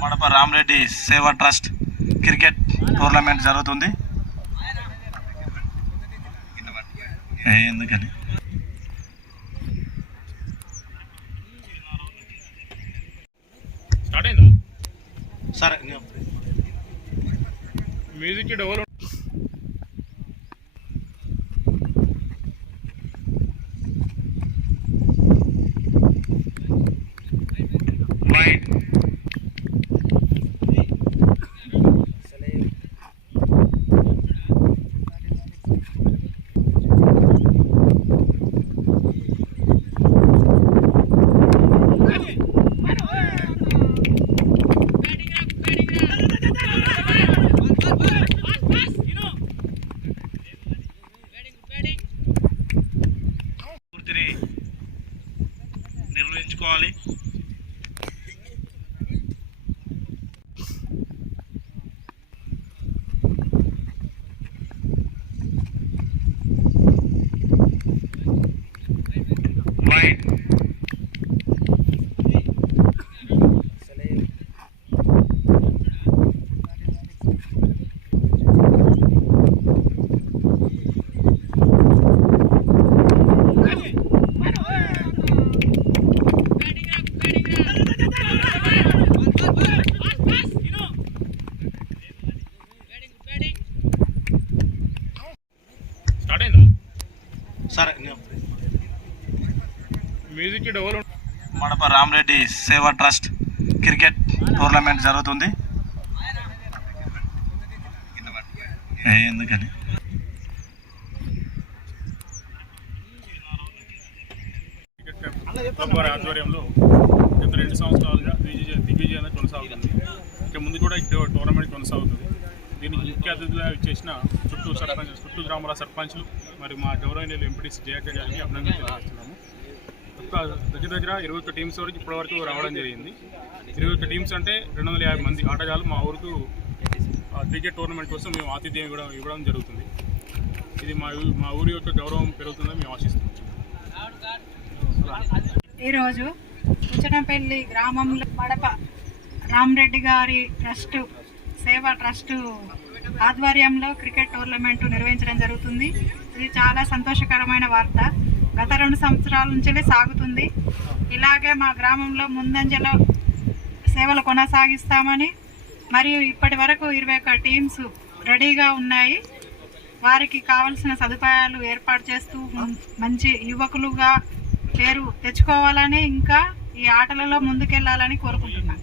మడప రామరెడ్డి సేవా trust cricket tournament జరుగుతుంది. ఎందుకని స్టార్ట్ అయిందా? సరే మ్యూజిక్ డెవలప్ పూర్తిని నిర్వహించుకోవాలి. సరే మ్యూజిక్ డెవలప్ మడప రామరెడ్డి సేవా ట్రస్ట్ క్రికెట్ టోర్నమెంట్ జరుగుతుంది. ఎందుకని క్లబ్ వారి ఆధ్వర్యంలో గత 2 సంవత్సరాలుగా దిగ్విజయంగా కొనసాగుతుంది. ఇక ముందు కూడా టోర్నమెంట్ కొనసాగుతుంది. దీనికి ముఖ్య అతిథులుగా ఇచ్చేసిన చుట్టూ గ్రామాల సర్పంచ్లు మరియు మా గౌరవనీయులు ఎంపీటీసీ జయక్క గారికి అభినందనలు తెలియజేస్తున్నాము. దగ్గర 21 టీమ్స్ వరకు ఇప్పటివరకు రావడం జరిగింది. 21 టీమ్స్ అంటే 250 మంది ఆటగాళ్ళు మా ఊరికి క్రికెట్ టోర్నమెంట్ కోసం మేము ఆతిథ్యం ఇవ్వడం జరుగుతుంది. ఇది మా ఊరి యొక్క గౌరవం పెరుగుతుందని మేము ఆశిస్తున్నాం. ఈరోజు ఉచనపల్లి గ్రామంలో మడప రామరెడ్డి గారి సేవా ట్రస్ట్ ఆధ్వర్యంలో క్రికెట్ టోర్నమెంట్ నిర్వహించడం జరుగుతుంది. ఇది చాలా సంతోషకరమైన వార్త. గత 2 సంవత్సరాల నుంచి సాగుతుంది. ఇలాగే మా గ్రామంలో ముందంజలో సేవలు కొనసాగిస్తామని మరియు ఇప్పటి వరకు 21 టీమ్స్ రెడీగా ఉన్నాయి. వారికి కావలసిన సదుపాయాలు ఏర్పాటు చేస్తూ మంచి యువకులుగా పేరు తెచ్చుకోవాలని ఇంకా ఈ ఆటలలో ముందుకెళ్లాలని కోరుకుంటున్నాను.